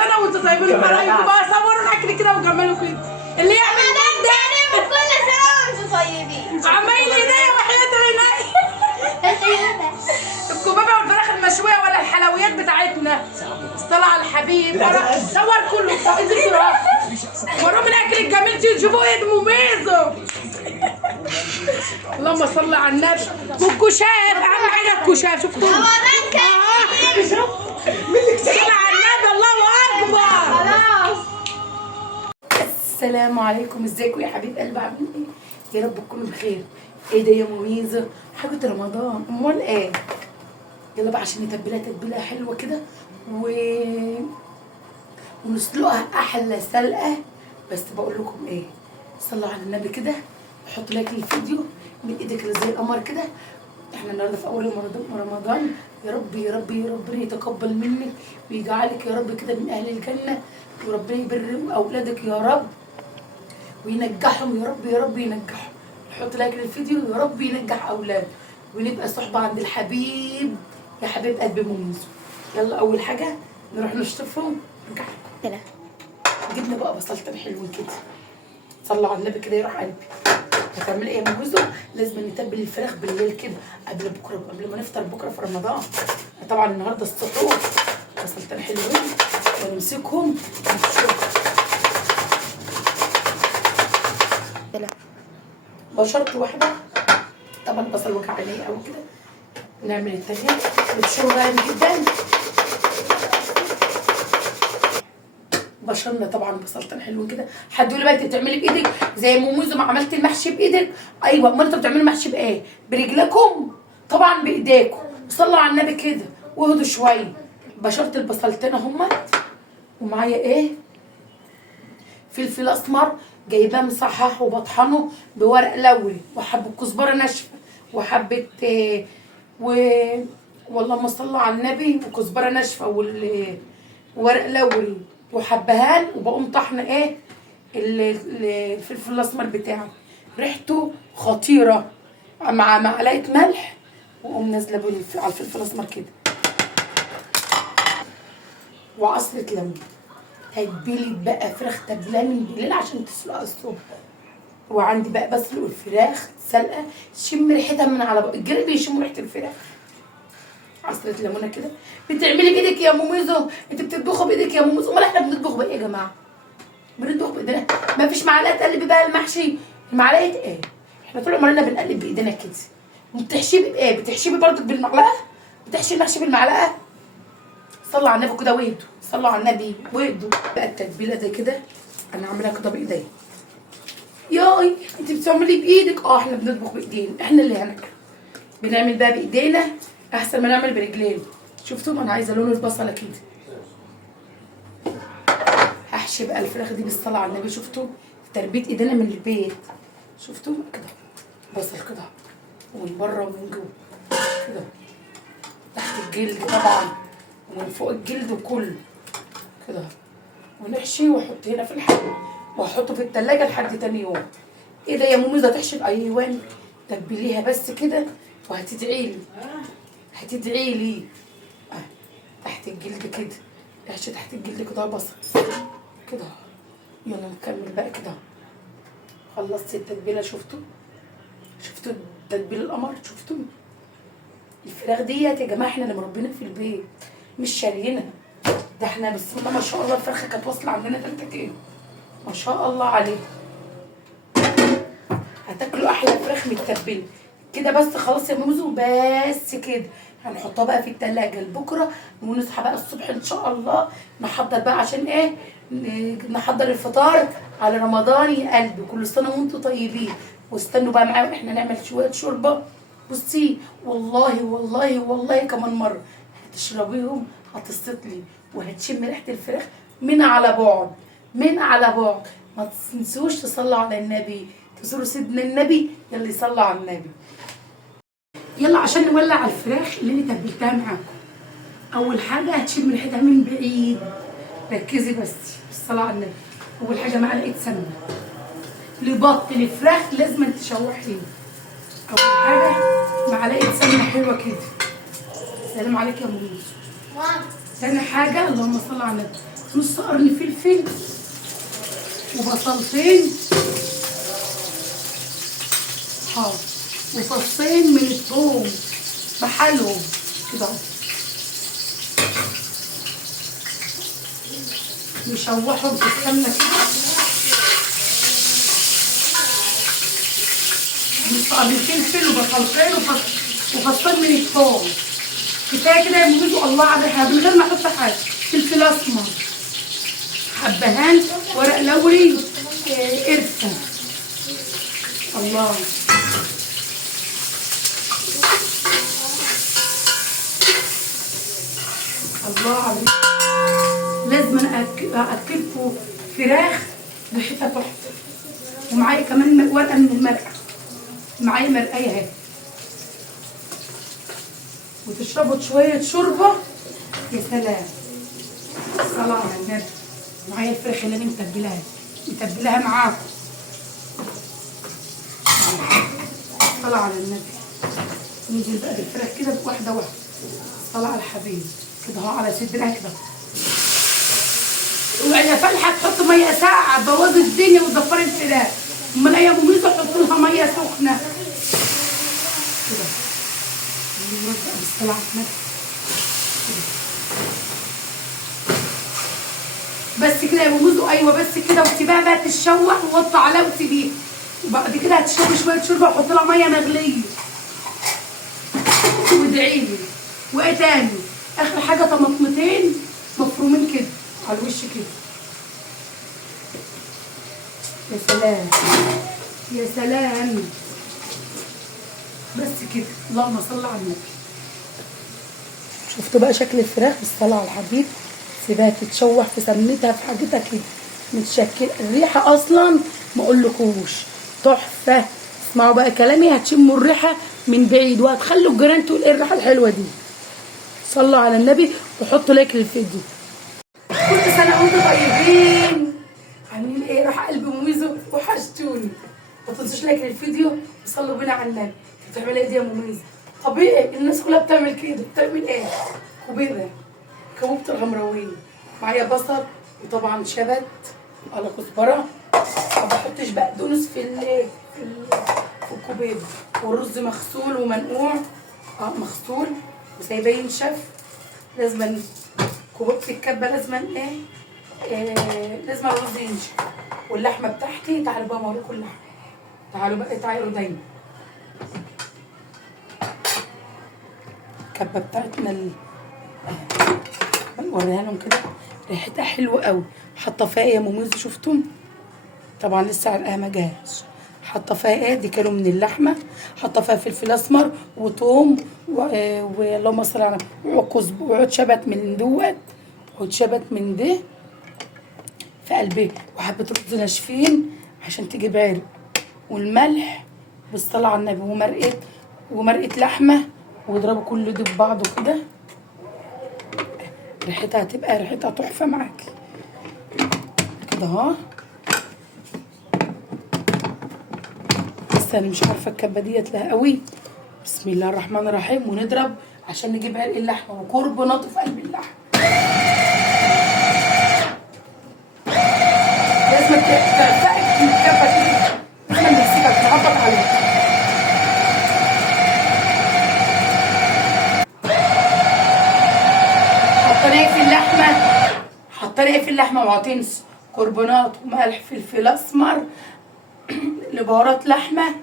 سنه وانت طيبين. رايكم بقى صوروا الاكل كده وجملوا كده اللي يعمل ده كل سنه وانتم طيبين. عمايل ايديا وحياه عيني. الكبابه والفراخ المشويه ولا الحلويات بتاعتنا. الصلاه على الحبيب. صور كله انزل بسرعه. وراهم الاكل الجميل تشوفوا ايه مميزه. اللهم صل على النبي. والكشاف اهم حاجه الكشاف. شفتوا؟ صل على النبي. الله اكبر. خلاص. السلام عليكم. ازيكم يا حبيب قلبي عاملين ايه؟ يا رب تكونوا بخير. ايه ده يا مميزه؟ حاجه رمضان امال ايه؟ يلا بقى عشان نتبلها تتبيله حلوه كده ونسلقها احلى سلقه. بس بقول لكم ايه، صلوا على النبي كده وحطوا لايك للفيديو من ايدك اللي زي القمر كده. احنا النهارده في اول رمضان. يا رب يا رب يا رب يتقبل منك ويجعلك يا رب كده من اهل الجنه، وربنا يبر اولادك يا رب وينجحهم يا رب يا رب ينجحهم. نحط لايك للفيديو يا رب ينجح اولاد ونبقى صحبه عند الحبيب يا حبيب قلبي مميز. يلا اول حاجه نروح نشطفهم ونرجع لكم. جبنا بقى بصلتين حلوين كده. صلوا على النبي كده يروح قلبي. هتعملي ايه يا مميزه؟ لازم نتبل الفراخ بالليل كده قبل بكره، قبل ما نفطر بكره في رمضان. طبعا النهارده السحور. بصلتين حلوين ونمسكهم ونشطفهم. بشرط واحده. طبعا البصل وجع عينيا قوي كده. نعمل التانية بتشوه جامد جدا. بشرنا طبعا بصلتين حلوين كده. حد يقول لي بقى انت بتعملي بايدك زي مميزه ما عملت المحشي بايدك؟ ايوه. امال انتوا بتعملوا المحشي بايه؟ برجلكم؟ طبعا بايديكم. صلوا على النبي كده واهدوا شويه. بشرت البصلتين اهمت. ومعايا ايه؟ فلفل اسمر جايباه مصحح وبطحنه بورق لوري وحبه كزبره ناشفه وحبه واللهم صل على النبي وكزبره ناشفه وورق لوري وحبهان. وبقوم طحنه ايه الفلفل الاسمر بتاعي ريحته خطيره مع معلقه ملح. واقوم نازله على الفلفل الاسمر كده وعصره ليمون. تتبيلي بقى فراخ تبلاه من بالليل عشان تسلقها الصبح. وعندي بقى بسلق الفراخ سلقه شم ريحتها من على بقى الجيران بيشموا ريحه الفراخ. عصره ليمونه كده. بتعملي بايدك يا مميزه؟ انت بتطبخي بايدك يا مميزه؟ امال احنا بنطبخ بايه يا جماعه؟ بنطبخ بايدينا. ما فيش معلقه تقلبي بقى المحشي. المعلقه ايه؟ احنا طول عمرنا بنقلب بايدينا كده. وبتحشيه بايه؟ بتحشيه برضك بالمعلقه؟ بتحشي المحشي بالمعلقه؟ صلوا على النبي كده واهدوا. صلوا على النبي واهدوا. بقى التتبيله دي كده انا عاملاها كده بايديا. ياي انت بتعملي بايدك؟ احنا بنطبخ بايدينا. احنا اللي هناكل. بنعمل بقى بايدينا احسن ما نعمل برجلينا. شفتوا؟ انا عايزه لون البصله كده. هحشي بقى الفراخ دي بالصلاه على النبي. شفتوا تربيه ايدينا من البيت؟ شفتوا كده بصل كده ومن بره ومن جوه كده تحت الجلد طبعا ومن فوق الجلد كله كده. ونحشي واحط هنا في الحله واحطه في التلاجة لحد تاني يوم. ايه ده يا مميزه تحشي؟ ايوان. تبليها بس كده وهتدعي لي. هتدعي لي. تحت الجلد كده. احشي تحت الجلد كده بصل كده. يلا نكمل بقى كده. خلصت التتبيله. شفتوا تتبيله القمر؟ شفتوا الفراخ ديت يا جماعه احنا اللي مربينها في البيت مش شاريينها. ده احنا بسم الله ما شاء الله الفرخه كانت واصله عندنا 3 كيلو ما شاء الله عليها. هتاكلوا احلى فراخ متبله كده. بس خلاص يا مميزو بس كده. هنحطها بقى في التلاجة لبكره ونصحى بقى الصبح ان شاء الله نحضر بقى عشان ايه؟ نحضر الفطار على رمضان يا قلبي. كل سنه وانتم طيبين. واستنوا بقى معايا احنا نعمل شويه شوربه. بصي والله والله والله كمان مره هتشربيهم هتستطلي وهتشم ريحه الفراخ من على بعد من على بعد. ما تنسوش تصلوا على النبي. تزوروا سيدنا النبي. يلا يصلوا على النبي. يلا عشان نولع الفراخ اللي انا تبلتها معاكم. اول حاجه هتشم ريحتها من بعيد. ركزي بس بالصلاه على النبي. اول حاجه معلقه سمنه لبط الفراخ لازم تشوحيه. اول حاجه معلقه سمنه حلوه كده. سلام عليك يا مميز. ثاني حاجه اللهم صل على النبي نص قرن فلفل وبصلتين حاضر وفصين من الثوم بحالهم كده نشوحهم في السمنه كده. نص قرن فلفل وبصلتين وفصين من الثوم. كفايه كده يا ميزو. الله على الريحه من غير ما احط حاجه. فلفل اسمر، حبهان، ورق لوري، قرفه. الله الله عليك. لازم اكلكوا فراخ ريحتها تحفه. ومعايا كمان ورقه من المرقه، معايا مرقايه اهي. وتشربوا شويه شوربه يا سلام. صلاة على النبي. معايا الفراخ اللي انا متبلاها معاكم. صلاة على النبي. ننزل بقى بالفراخ كده واحده واحده. صلاة على الحبيب كده اهو على صدرها كده. وعلى فالحه تحط ميه ساقعه تبوظ الدنيا وتزفري الفراخ. امال يا ام ميزو حط لها ميه سخنه كده. بالصلاة على النبي. بس كده يا ام ميزو. ايوه بس كده. وتسيبها بقى تتشوح ووطي عليها وتسيبيها. وبعد كده هتشربي شويه شوربه وحط لها ميه مغليه. وادعي لي. وايه تاني؟ اخر حاجه طماطمتين مفرومين كده على الوش كده. يا سلام يا سلام. بس كده. اللهم صل على النبي. شفتوا بقى شكل الفراخ بالصلاه على الحبيب. سيبها تتشوح في سمنتها في حاجتها كده متشكل. الريحه اصلا ما اقولكوش تحفه. اسمعوا بقى كلامي هتشموا الريحه من بعيد وهتخلوا الجيران تقول ايه الريحه الحلوه دي. صلوا على النبي وحطوا لايك للفيديو. كل سنه وانتم طيبين. عاملين ايه؟ راح قلبي مميزه وحشتوني. ما تنسوش لايك للفيديو وصلوا بينا على النبي. بتعملي ايه دي يا مميزه؟ طبيعي الناس كلها بتعمل كده. بتعمل ايه؟ كبيره كوبة الغمراويه. معايا بصل وطبعا شبت على كزبره. ما بحطش بقدونس في الكوبيبه. والرز مغسول ومنقوع مغسول وسايباه ينشف. لازم كوبايه الكبه لازم لازم الرز ينشف. واللحمه بتاعتي تعالوا بقى اوريكم اللحمه. تعالوا بقى تعالوا دايما. الكبه بتاعتنا بنوريها لهم كده. ريحتها حلوه قوي. حاطه فيها ايه يا مميزه؟ شفتم؟ طبعا لسه علقها ما جاهز. حاطه فيها ايه؟ دي كيلو من اللحمه. حاطه فيها فلفل اسمر وثوم واللهم صل على وعود شبت من دوت وعود شبت من ده في قلبي. وحبه رز ناشفين عشان تجيب عرق. والملح بالصلاه على النبي. ومرقه لحمه. واضربوا كل ده ببعضه كده. ريحتها هتبقى ريحتها تحفه معاكي كده اهو. بس انا مش عارفه الكبه ديت لها قوي. بسم الله الرحمن الرحيم. ونضرب عشان نجيب عرق اللحمه وكربونات في قلب اللحمه. لازم ترفعي الكبه كده. لازم نمسكها تخبط عليها. حاطه ايه في اللحمه؟ وهتنسوا كربونات وملح فلفل اسمر لبهارات لحمه.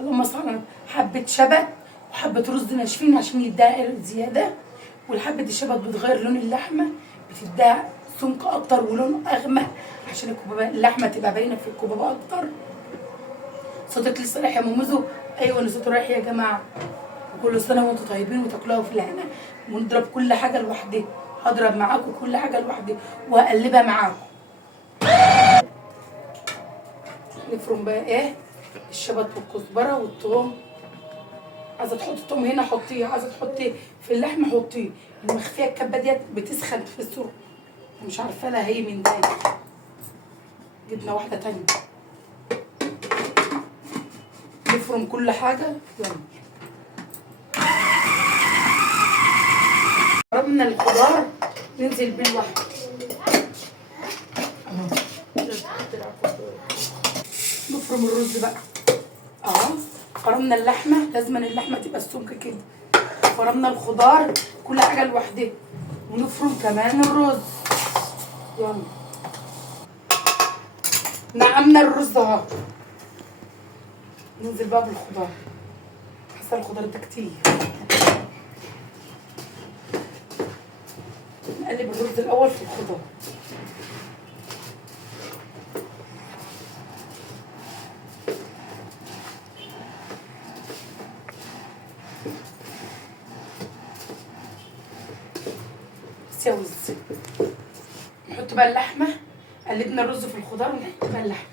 اللهم صل على النبي. حبه شبت وحبه رز ناشفين عشان يديها عرق زياده. والحبه الشبت بتغير لون اللحمه. بتديها سمك اكتر ولون اغمق عشان اللحمه تبقى باينه في الكبابه اكتر. صوتك لسه رايح يا مميزو؟ ايوه انا صوتي رايح يا جماعه. وكل سنه وانتم طيبين وتاكلوها في الهنا. ونضرب كل حاجه لوحدها. هضرب معاكم كل حاجه لوحدها وهقلبها معاكم. نفرم بقى ايه؟ الشبت والكزبره والثوم. عايزه تحطي الثوم هنا حطيه. عايزه تحطي في اللحمه حطيه. المخفيه الكبه ديت بتسخن في السرعه. مش عارفه لها هي من ده. جبنا واحده تانيه. نفرم كل حاجه. يلا قربنا الخضار ننزل بيه لوحده. نفرم الرز بقى اهو. فرمنا اللحمه، لازم اللحمه تبقى السمك كده. فرمنا الخضار، كل حاجه لوحدها. ونفرم كمان الرز. يلا نعمنا الرز اهو. ننزل بقى بالخضار. حاسه الخضار ده كتير. نقلب الرز الاول في الخضار. سوز. نحط بقى اللحمه. قلبنا الرز في الخضار ونحط بقى اللحمه.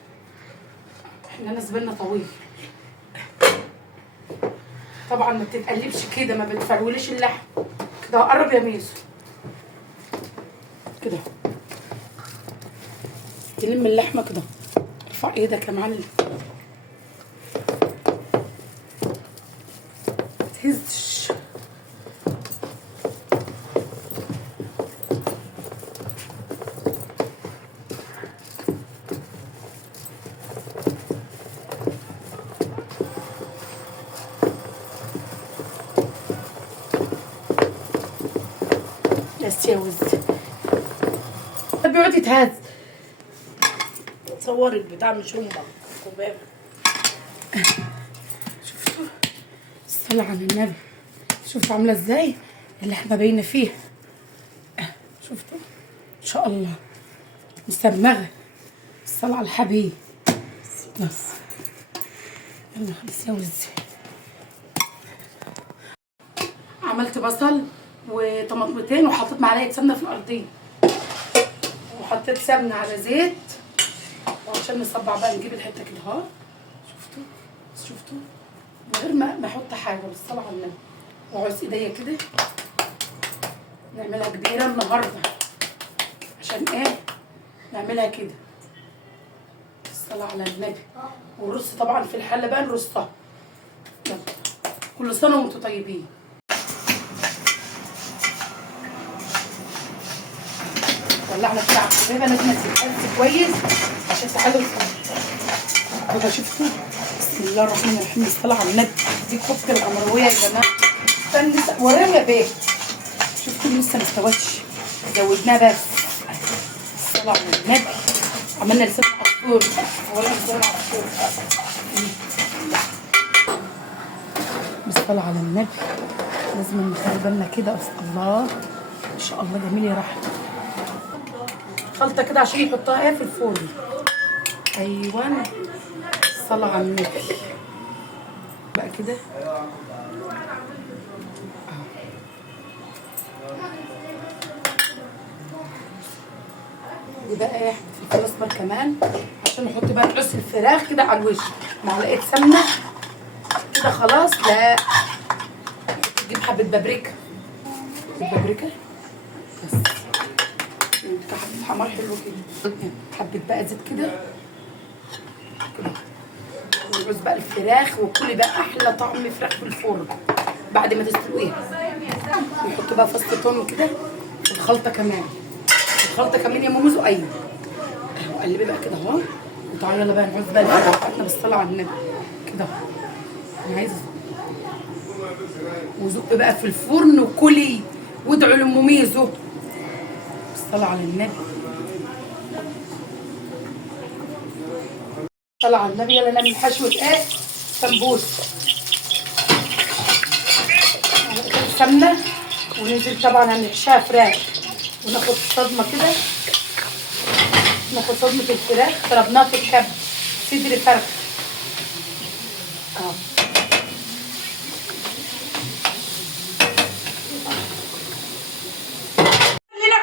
احنا ناس بالنا طويل. طبعا ما بتتقلبش كده، ما بتفروليش اللحم كده. قرب يا ميزو كده. تلم اللحمه كده. ارفع ايدك يا معلم. متهزش. يستوز. بيقعد يتهز. تصور البتاع مش هم كباب. شفتوا؟ الصلاة على النبي. شفتوا عاملة ازاي؟ اللحمة باينة فيها. شفتوا؟ ان شاء الله مسمغة. الصلاة على الحبيب. بس يلا نسوي ازاي. عملت بصل وطماطمتين وحطيت معلقة سمنة في الأرضية. وحطيت سمنة على زيت وعشان نصبع بقى. نجيب الحتة كده اهو. شفتوا؟ شفتوا؟ من غير ما احط حاجة. بالصلاة على النبي. واعوز ايديا كده. نعملها كبيرة النهاردة. عشان ايه؟ نعملها كده. الصلاة على النبي. والرز طبعا في الحلة بقى نرصها. يلا. كل سنة وانتم طيبين. طلعنا كده على الكبابة. لازم تتهز كويس عشان تحلوا الفرن. شفتوا؟ بسم الله الرحمن الرحيم. الصلاة على النبي. دي كفتة القمروية يا جماعة. استنى ورانا يا بيه. شفتوا لسه ما استوتش. زودناه بس. الصلاة على النبي. عملنا لسان عصفور. ورانا لسان عصفور. بالصلاة على النبي. لازم نخلي بالنا كده. الله ان شاء الله جميل يا رحمة. خلطة كده عشان نحطها ايه في الفرن. ايوه. الصلاة على النبي. بقى كده دي بقى ايه في الاسمر كمان عشان نحط بقى نقص الفراخ كده على الوش. معلقة سمنة كده خلاص. لا نجيب حبة بابريكا. البابريكا بس كده. حبة حمار حلو كده. حبة بقى زيت كده كده. ونعوز بقى الفراخ. وكلي بقى احلى طعم فراخ في الفرن بعد ما تسلقيها. نحط بقى فص ثوم كده. الخلطة كمان. الخلطة كمان يا ماموزو. ايوه. وقلبي بقى كده اهو. وتعالى يلا بقى نعوز بقى الفراخ بتاعتنا بالصلاة على النبي كده. انا عايزة وزق بقى في الفرن وكلي. وادعوا لام ميزو. بالصلاة على النبي. بالصلاة على النبي. يلا نعمل حشوة ايه؟ سمبوس. سمنة. وننزل طبعا هنحشيها فراخ. وناخد صدمة كده. ناخد صدمة الفراخ. ضربناها في الكب. صدر فرخ.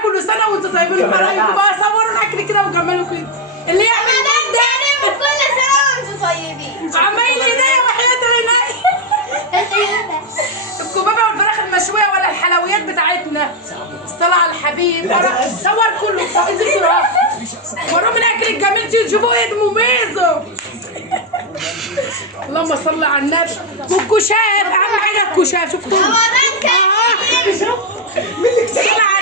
كل سنة وانتم طيبين. حبايبكم بقى صوروا الاكل كده وكملوا كده. اللي يعمل ده كل سنة وانتم طيبين. عمايل ايديا وحياة العينين. الكبابة والفراخ المشوية ولا الحلويات بتاعتنا. الصلاة على الحبيب. صور كله. انزل بسرعة. وراهم الاكل الجميل. تشوفوا ايد مميزة. اللهم صل على النبي. والكشاف اهم حاجة الكشاف. شفتوا؟ هو ده كان صل على